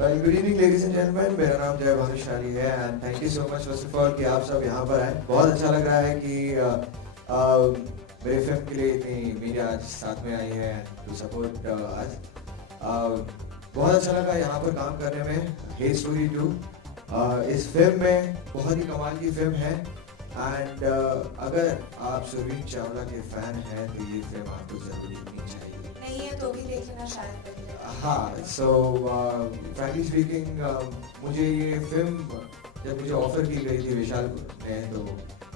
Well, good evening, ladies and gentlemen. मेरा नाम जय भानुशाली है and thank you so much first of all कि आप सब यहाँ पर आए. बहुत अच्छा लग रहा है कि मेरे फिल्म के लिए इतनी मीडिया आज साथ में आई है to support us. बहुत अच्छा लगा यहाँ पर काम करने में. Hey Story 2 इस फिल्म में बहुत ही कमाल की फिल्म है and अगर आप सुरवीन चावला के फैन हैं तो ये फिल्म आपको जरूर देखनी चाहिए. नहीं है तो भी देख लेना शायद पहले. हाँ, so frankly speaking मुझे ये फिल्म जब मुझे ऑफर की गई थी विशाल ने तो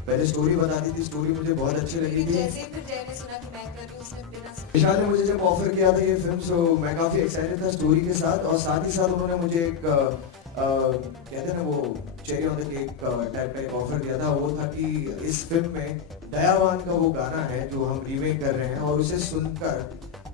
पहले स्टोरी बता दी थी. स्टोरी मुझे बहुत अच्छी लगी थी. जैसे फिर जय ने सुना कि मैं कर रही हूँ उसने बिना विशाल ने मुझे जब ऑफर किया था ये फिल्म सो मैं काफ़ी एक्साइटेड था स्टोरी के साथ और साथ ही साथ उन्होंने मुझे एक कहते हैं ना वो cherry on the cake type का एक ऑफर दिया था. वो था कि इस फिल्म में दयावान का वो गाना है जो हम रीमेक कर रहे हैं और उसे सुनकर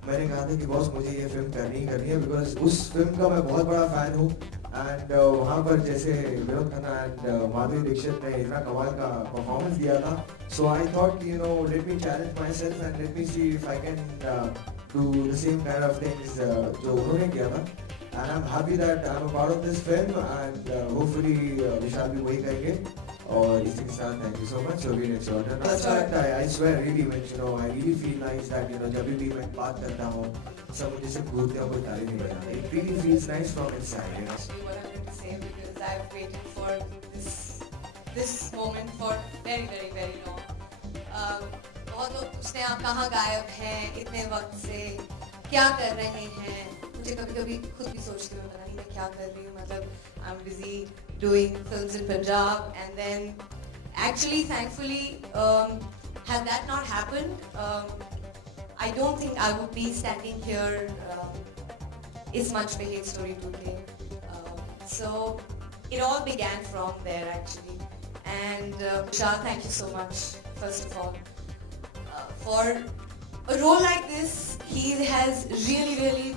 मैंने कहा था कि बॉस मुझे ये फिल्म करनी है बिकॉज उस फिल्म का मैं बहुत बड़ा फैन हूँ एंड वहाँ पर जैसे विनोद खन्ना एंड माधुरी दीक्षित ने इतना कमाल का परफॉर्मेंस दिया था. So I thought you know let me challenge myself and let me see if I can do the same kind of things जो उन्होंने किया था. And I am happy that I am a part of this film and hopefully Vishal भी वही करेंगे. और इसी के साथ thank you so much so Veer extraordinary. अच्छा लगता है I swear really when you know I really feel nice that you know जब भी मैं बात करता हूँ सब मुझे सिर्फ घूरते हैं कोई ताली नहीं बजाते. It really feels nice from inside you know. actually what I'm going to say because I've waited for this moment for very long. बहुत लोग पूछते हैं आप कहाँ गायब हैं इतने वक्त से क्या कर रहे हैं. मुझे कभी खुद भी सोचती हूँ पता नहीं मैं क्या कर रही हूँ. मतलब I'm busy doing films in Punjab and then actually thankfully had that not happened I don't think I would be standing here is much पे Hey Story 2 के. So it all began from there actually and Shah thank you so much first of all for a role like this. He has really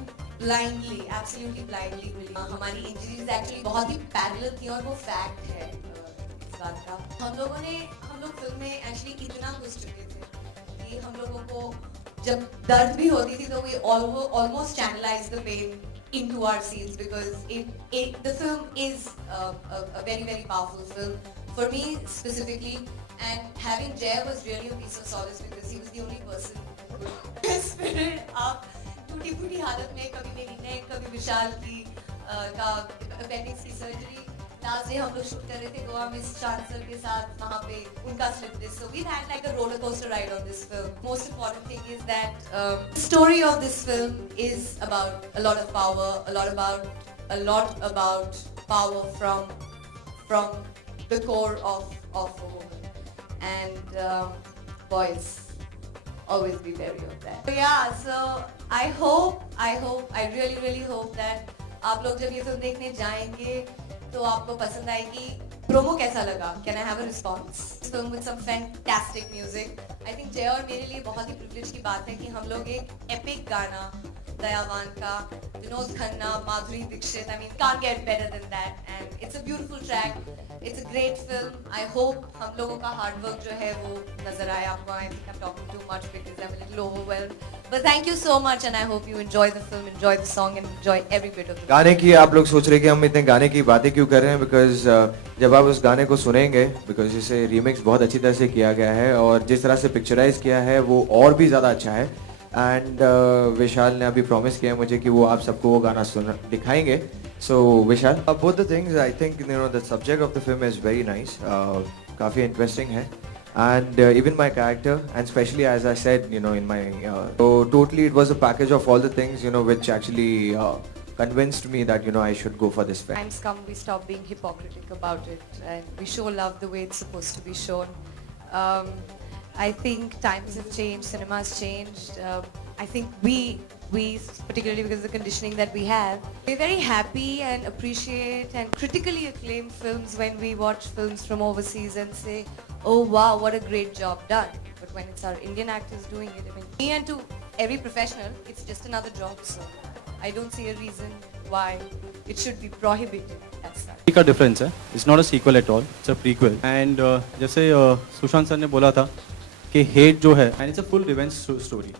blindly absolutely blindly really हमारी injuries actually बहुत ही parallel थी और वो fact है इस बात का. हम लोग फिल्म में एक्चुअली इतना घुस चुके थे कि हम लोगों को जब दर्द भी होती थी तो we almost channelize the pain into our scenes because the film is a very powerful film for me specifically and having Jay was really a piece of solace because he was the only person spirit up टूटी फूटी हालत में कभी मेरी नेक कभी विशाल की का appendix की सर्जरी. लास्ट डे हम लोग शूट कर रहे थे गोवा में शांत सर के साथ वहाँ पे उनका slip disc. So we had like a roller coaster ride on this film. Most important thing is that story of this film is about a lot of power, a lot about power from the core of a woman and boys always be wary of that. So yeah, so I really hope that आप लोग जब ये film देखने जाएंगे तो आपको पसंद आएगी. प्रोमो कैसा लगा? Can I have a response? Film with some fantastic music. I think जय और मेरे लिए बहुत ही प्रिविलेज की बात है कि हम लोग एक एपिक गाना दयावान का Vinod Khanna Madhuri Dixit I mean can't get better than that and it's a beautiful track. It's a great film. I hope हम लोगों का hard work जो है वो नजर आए आपको. I think I'm talking too much because I'm a little overwhelmed. But thank you so much and I hope you enjoy the film, enjoy the song and enjoy every bit of it. गाने की आप लोग सोच रहे कि हम इतने गाने की बातें क्यों कर रहे हैं बिकॉज जब आप उस गाने को सुनेंगे बिकॉज इसे रीमिक्स बहुत अच्छी तरह से किया गया है और जिस तरह से पिक्चराइज किया है वो और भी ज़्यादा अच्छा है. एंड विशाल ने अभी प्रॉमिस किया है मुझे कि वो आप सबको वो गाना दिखाएंगे. So Vishal both the things I think you know the subject of the film is very nice. काफ़ी इंटरेस्टिंग है. And even my character and especially as I said you know in my so totally it was a package of all the things you know which actually convinced me that you know I should go for this film. Times come we stop being hypocritical about it and we show love the way it's supposed to be shown. I think times have changed, cinema has changed. I think we particularly because of the conditioning that we have, we're very happy and appreciate and critically acclaim films when we watch films from overseas and say, oh wow, what a great job done. But when it's our Indian actors doing it, I mean, me and to every professional, it's just another job. So I don't see a reason why it should be prohibited as such. का difference है. It's not a sequel at all, it's a prequel. And जैसे Sushant sir ने बोला था कि hate जो है and it's a full revenge story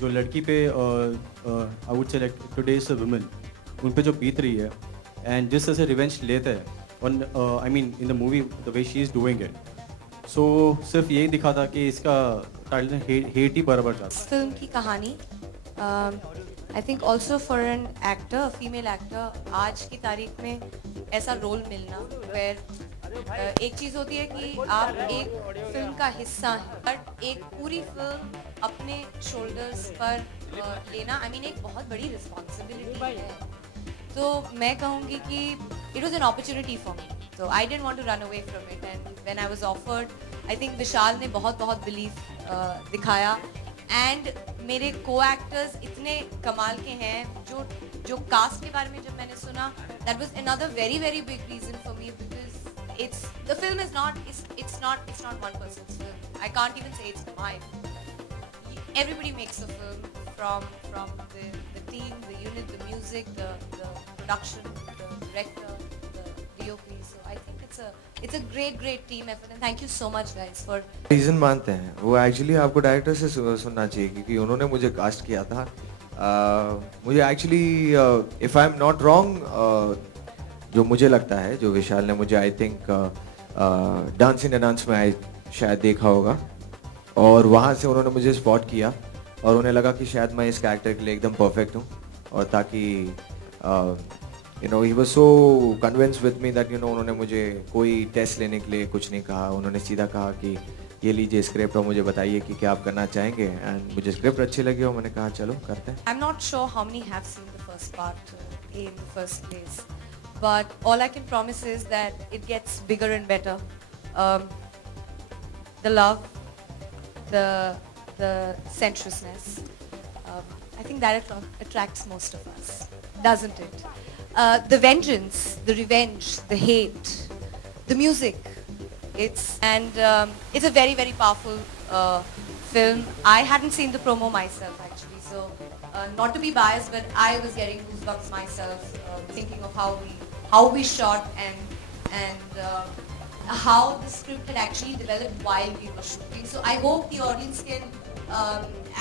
जो लड़की पे I would say like today's women उन पे जो बीत रही है एंड जिस तरह से रिवेंज लेते हैं और I mean in the movie the way she is doing it, so सिर्फ यही दिखा था कि इसका टाइटल हेट ही बराबर जाता है। फिल्म की कहानी I think also for an actor, female actor, आज की तारीख में ऐसा रोल मिलना वेयर एक चीज़ होती है कि आप एक फिल्म का हिस्सा हैं, बट एक पूरी फिल्म अपने शोल्डर्स पर लेना आई मीन एक बहुत बड़ी रिस्पॉन्सिबिलिटी है। तो मैं कहूँगी कि it was an opportunity for me, तो I didn't want to run away from it and when I was offered, I think Vishal ने बहुत बिलीव दिखाया एंड मेरे को एक्टर्स इतने कमाल के हैं। जो कास्ट के बारे में जब मैंने सुना, that was another very big reason for me because it's the film is not it's not one person's film. I can't even say it's mine. Everybody makes a film from the team, the unit, the music, the production, the director, the DOP. So I think it's a great team effort and thank you so much guys for reason मानते हैं वो actually आपको director से सुनना चाहिए क्योंकि उन्होंने मुझे कास्ट किया था। मुझे actually if I am not wrong, जो मुझे लगता है, जो विशाल ने मुझे I think dance in dance में शायद देखा होगा और वहाँ से उन्होंने मुझे स्पॉट किया और उन्हें लगा कि शायद मैं इस कैरेक्टर के लिए एकदम परफेक्ट हूँ और ताकि you know he was so convince with me that you know उन्होंने मुझे कोई टेस्ट लेने के लिए कुछ नहीं कहा। उन्होंने सीधा कहा कि ये लीजिए स्क्रिप्ट और मुझे बताइए कि क्या आप करना चाहेंगे एंड मुझे स्क्रिप्ट अच्छी लगी और मैंने कहा चलो करते हैं। I'm not sure how many have seen the first part in the first place, but all I can promise is that it gets bigger and better. The love, the sensuousness, I think that attracts most of us, doesn't it? The vengeance, the revenge, the hate, the music. It's a very powerful film. I hadn't seen the promo myself actually, so not to be biased, but I was getting goosebumps myself thinking of how we shot and how the script had actually developed while we were shooting. So I hope the audience can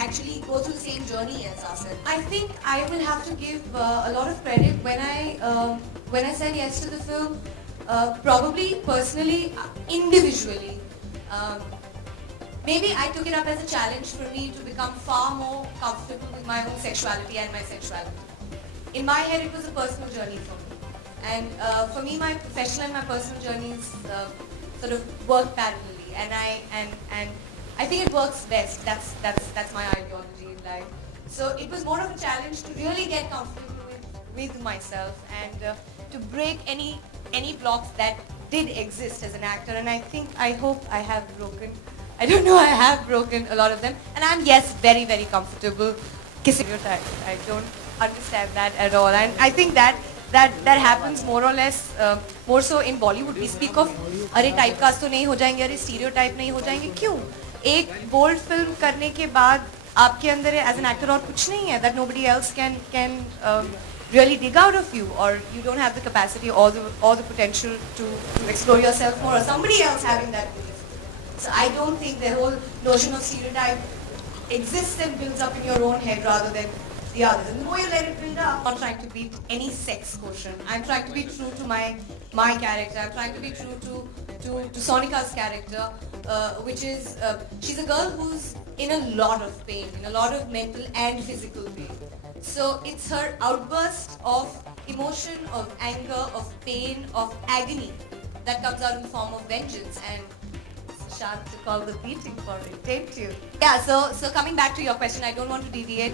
actually go through the same journey as us. I think I will have to give a lot of credit when I said yes to the film. Probably personally, individually, maybe I took it up as a challenge for me to become far more comfortable with my own sexuality and my sexuality. In my head, it was a personal journey for me, and for me, my professional and my personal journeys sort of work parallelly, and I think it works best. That's my ideology in life. So it was more of a challenge to really get comfortable with myself and to break any blocks that did exist as an actor, and I hope I have broken. I don't know, I have broken a lot of them, and I'm very comfortable kissing your type. I don't understand that at all, and I think that happens more or less more so in Bollywood. We speak of अरे typecast तो नहीं हो जाएंगे, अरे stereotype नहीं हो जाएंगे। क्यों? एक बोल्ड फिल्म करने के बाद आपके अंदर एज एन एक्टर और कुछ नहीं है that nobody else can really dig out of you, or you don't have the capacity or the potential to explore yourself more, or somebody else having that ability. So I don't think the whole notion of stereotype exists and builds up in your own head rather than the others. And the more you let it build up, I'm not trying to beat any sex quotient. I'm trying to be true to my character. I'm trying to be true to Sonika's character, which is she's a girl who's in a lot of pain, in a lot of mental and physical pain. So it's her outburst of emotion, of anger, of pain, of agony that comes out in the form of vengeance. And Shant took all the beating for it, didn't you? Yeah, so coming back to your question, I don't want to deviate.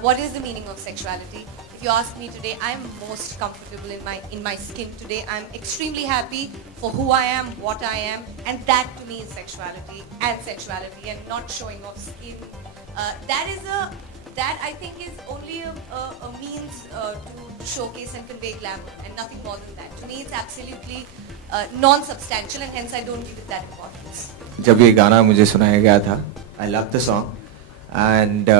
What is the meaning of sexuality? If you ask me today, I'm most comfortable in my skin today. I'm extremely happy for who I am, what I am, and that to me is sexuality, and not showing off skin. That I think is only a means to showcase and convey glamour, and nothing more than that. To me, it's absolutely non-substantial, and hence I don't give it that importance. जब ये गाना मुझे सुनाया गया था, I loved the song, and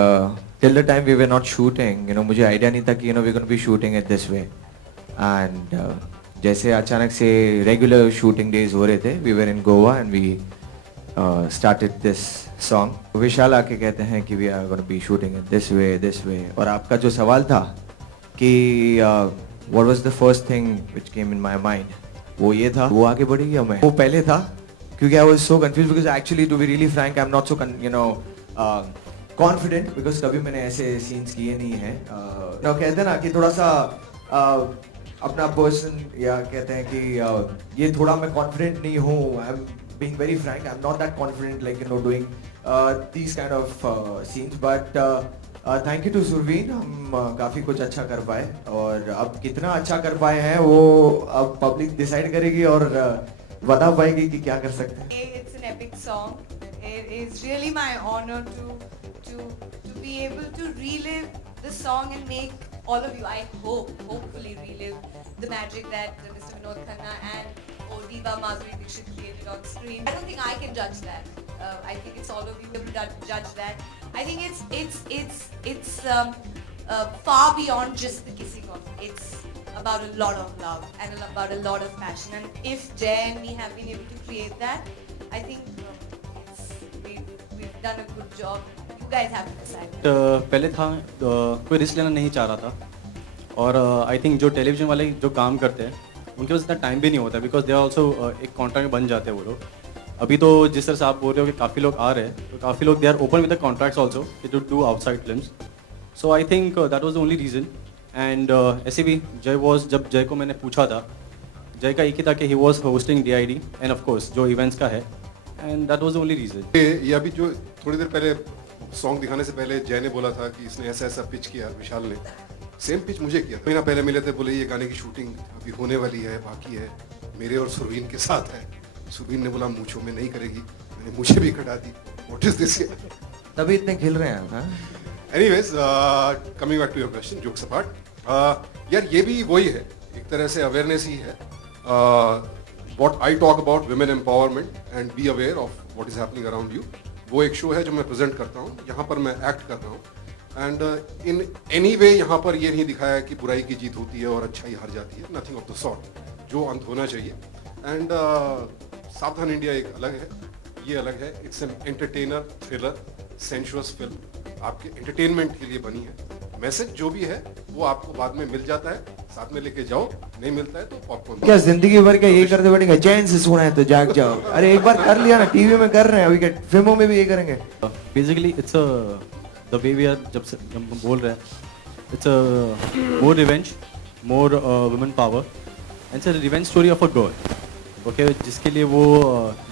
till the time we were not shooting, you know, मुझे idea नहीं था कि you know we're going to be shooting it this way, and जैसे अचानक से regular shooting days हो रहे थे, we were in Goa and we started this song. विशाल आके कहते हैं कि we are going to be shooting it this way, और आपका जो सवाल था कि what was the first thing which came in my mind, वो ये था, वो आगे बढ़ी या मैं, वो पहले था, क्योंकि I was so confused because actually to be really frank I'm not so confident because कभी मैंने ऐसे scenes किए नहीं हैं. कहते हैं ना कि थोड़ा सा अपना पर्सन या कहते हैं कि ये थोड़ा मैं confident नहीं हूँ. I'm being very frank, I'm not that confident like doing these kind of scenes, but thank you to Surveen. हम काफ़ी कुछ अच्छा कर पाए और अब कितना अच्छा कर पाए हैं वो अब पब्लिक डिसाइड करेगी और बता पाएगी कि क्या कर सकते हैं. It's an epic song. It is really my honor to be able to relive the song and make all of you, I hopefully relive the magic that Mr. Vinod Khanna and Diva Madhuri Dixit created on screen. I don't think I can judge that. I think it's all of you who judge that. I think it's far beyond just the kissing off. It's about a lot of love and about a lot of passion. And if Jay and me have been able to create that, I think we've done a good job. You guys have to decide. पहले था कोई risk लेना नहीं चाह रहा था और I think जो टेलीविजन वाले जो काम करते हैं उनके पास इतना टाइम भी नहीं होता बिकॉज दे आर ऑल्सो एक कॉन्ट्रैक्ट बन जाते हैं वो लोग. अभी तो जिस तरह से आप बोल रहे हो कि काफ़ी लोग आ रहे हैं तो काफ़ी लोग they are open with the contracts also to do outside films. So I think that was the only reason. And ऐसे भी जब जय को मैंने पूछा था, जय का एक ही था कि he was hosting DID end of course जो इवेंट्स का है, and that was the only reason. ये अभी जो थोड़ी देर पहले सॉन्ग दिखाने से पहले जय ने बोला था कि इसने ऐसा पिच किया, विशाल ने सेम पिच मुझे किया. महीना पहले मिले थे, बोले ये गाने की शूटिंग अभी होने वाली है, बाकी है, मेरे और सुरवीन के साथ है. सुरवीन ने बोला मूंछों में नहीं करेगी, मैंने मुझे भी कटा दी. What is this? तभी इतने खिल रहे हैं. Anyways, coming back to your question, jokes apart, यार ये भी वही है, एक तरह से अवेयरनेस ही है. What I talk about women empowerment and be aware of what is happening around you, वो एक शो है जो मैं प्रेजेंट करता हूँ. यहाँ पर मैं एक्ट कर रहा हूँ एंड इन एनी वे यहाँ पर ये नहीं दिखाया कि बुराई की जीत होती है और अच्छाई हार जाती है. Nothing of the sort. जो अंत होना चाहिए. एंड सावधान इंडिया एक अलग है, ये अलग है. It's an entertainer thriller sensuous film, आपके एंटरटेनमेंट के लिए बनी है. मैसेज जो भी है वो आपको बाद में मिल जाता है, साथ में लेके जाओ. नहीं मिलता है तो पॉपकॉर्न. क्या जिंदगी भर क्या यही करते बैठेंगे? चैन से सोना है तो जाग जाओ. अरे एक बार कर लिया ना, टीवी में कर रहे हैं, अभी क्या फिल्मों में भी ये करेंगे? Basically it's the way we are, जब हम बोल रहे हैं it's more revenge, more women power and it's a revenge story of a girl. Okay, जिसके लिए वो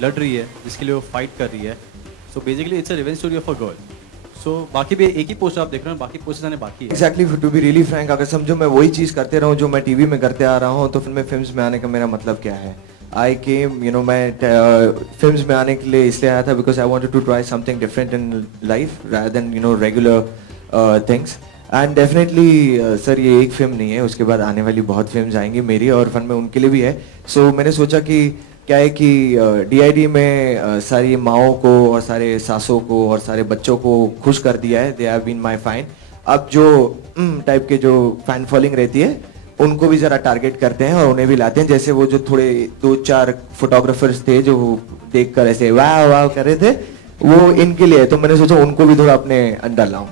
लड़ रही है, जिसके लिए वो फाइट कर रही है. So basically it's a revenge story of a girl. So बाकी भी एक ही पोस्टर आप देख रहे हैं, बाकी पोस्टर आने बाकी है. Exactly, to be really frank, अगर समझो मैं वही चीज़ करते रहूँ जो मैं टीवी में करते आ रहा हूँ तो फिर मैं फिल्म्स में आने का मेरा मतलब क्या है? आई केम मैं फिल्म्स में आने के लिए इसलिए आया था because I wanted to try something different in life rather than regular things. And definitely sir ये एक फिल्म नहीं है, उसके बाद आने वाली बहुत फिल्म्स आएंगी मेरी और फन में उनके लिए भी है. सो मैंने सोचा कि क्या है कि DID में सारी माओं को और सारे सासों को और सारे बच्चों को खुश कर दिया है. They have been my fine. अब जो टाइप के जो फैन फॉलोइंग रहती है उनको भी जरा टारगेट करते हैं और उन्हें भी लाते हैं. जैसे वो जो थोड़े 2-4 फोटोग्राफर्स थे जो देखकर ऐसे वाह वाह कर रहे थे, वो इनके लिए. तो मैंने सोचा उनको भी थोड़ा अपने अंदर लाऊं.